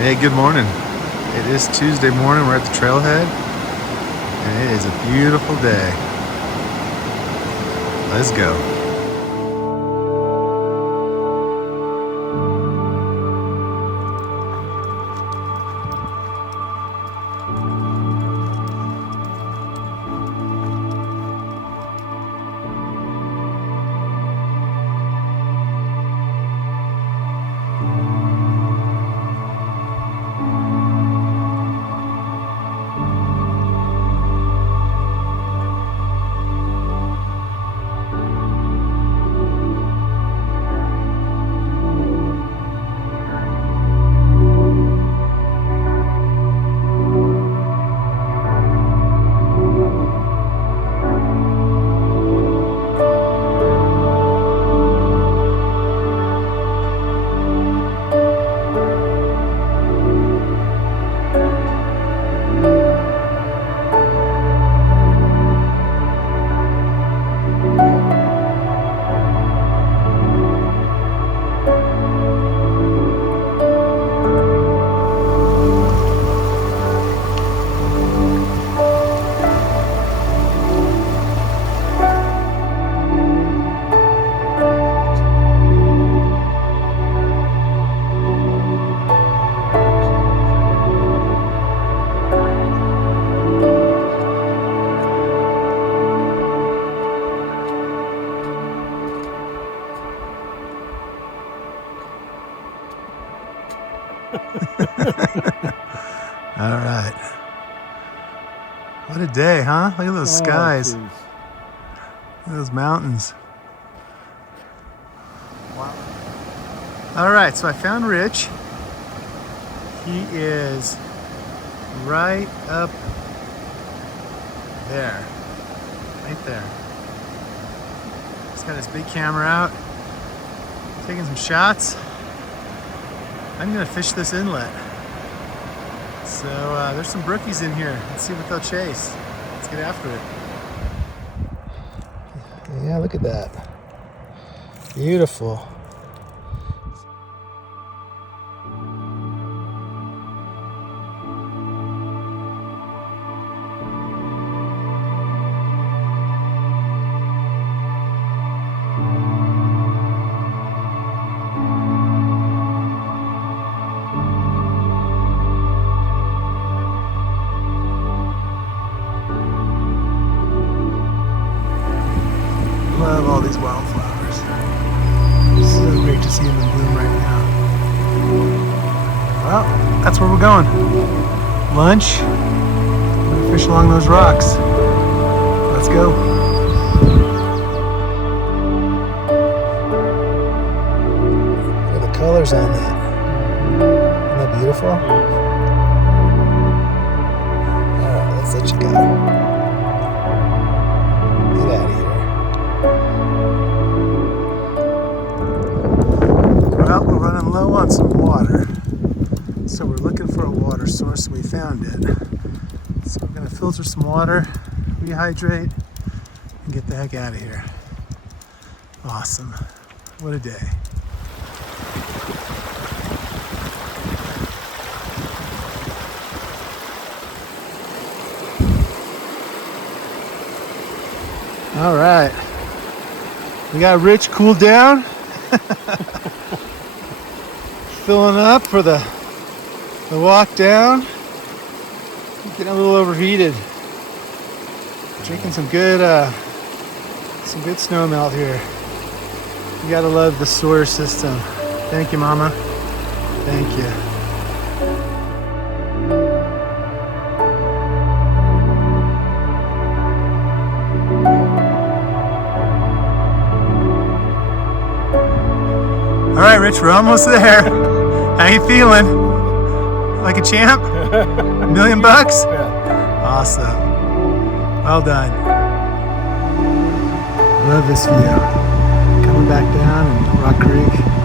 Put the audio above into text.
Hey, good morning. It is Tuesday morning. We're at the trailhead, and it is a beautiful day. Let's go. All right. What a day, huh? Look at those skies. Geez. Look at those mountains. Wow. All right, so I found Rich. He is right up there. Right there. He's got his big camera out, taking some shots. I'm gonna fish this inlet. So there's some brookies in here. Let's see what they'll chase. Let's get after it. Yeah, look at that. Beautiful. Love all these wildflowers. So great to see them in bloom right now. Well, that's where we're going. Lunch. We're gonna fish along those rocks. Let's go. Look at the colors on that. Isn't that beautiful? Alright, let's let you go. Get out of here. Well, we're running low on some water, so we're looking for a water source, and we found it. So we're going to filter some water, rehydrate, and get the heck out of here. Awesome. What a day. All right. We got Rich cooled down. Filling up for the walk down. Getting a little overheated. Drinking some good snow melt here. You gotta love the sewer system. Thank you, Mama. Thank you. All right, Rich, we're almost there. How you feeling? Like a champ? $1 million bucks? Yeah. Awesome. Well done. Love this view. Coming back down in Rock Creek.